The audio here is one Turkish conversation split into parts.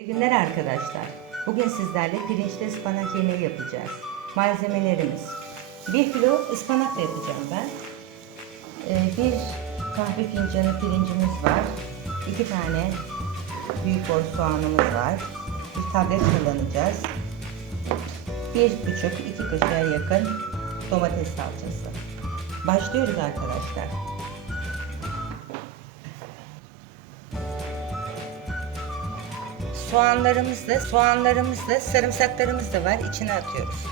İyi günler arkadaşlar. Bugün sizlerle pirinçli ıspanak yemeği yapacağız. Malzemelerimiz 1 kilo ıspanakla yapacağım ben. Ee, bir kahve fincanı pirincimiz var. 2 tane büyük boy soğanımız var. Bir tablet kullanacağız. 1,5-2 kaşığa yakın domates salçası. Başlıyoruz arkadaşlar. Soğanlarımız da, soğanlarımız da, sarımsaklarımız da var. İçine atıyoruz.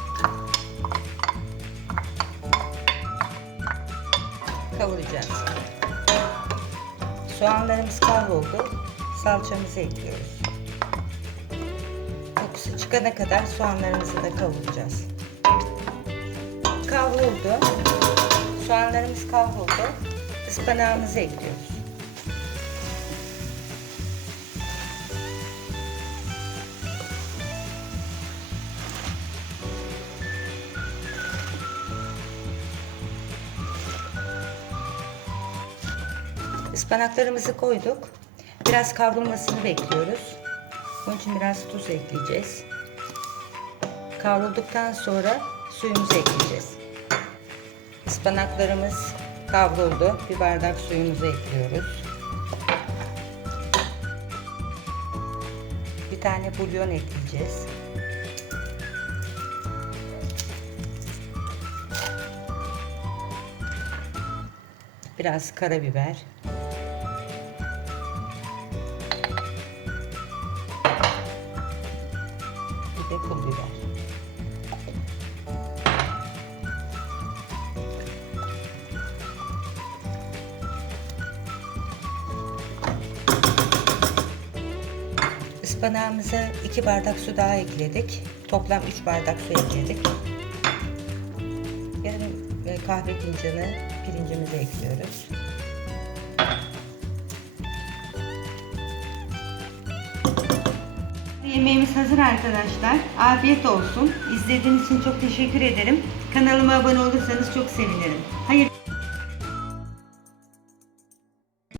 Kavuracağız. Soğanlarımız kavruldu. Salçamızı ekliyoruz. Kokusu çıkana kadar soğanlarımızı da kavuracağız. Kavruldu. Soğanlarımız kavruldu. Ispanağımızı ekliyoruz. Ispanaklarımızı koyduk. Biraz kavrulmasını bekliyoruz. Bunun için biraz tuz ekleyeceğiz. Kavrulduktan sonra suyumuzu ekleyeceğiz. Ispanaklarımız kavruldu. Bir bardak suyumuzu ekliyoruz. Bir tane bulyon ekleyeceğiz. Biraz karabiber. De pul. Ispanağımıza 2 bardak su daha ekledik. Toplam 3 bardak su ekledik. Yarım e, kahve fincanı pirincimizi ekliyoruz. Yemeğimiz hazır arkadaşlar. Afiyet olsun. İzlediğiniz için çok teşekkür ederim. Kanalıma abone olursanız çok sevinirim. Hayırlı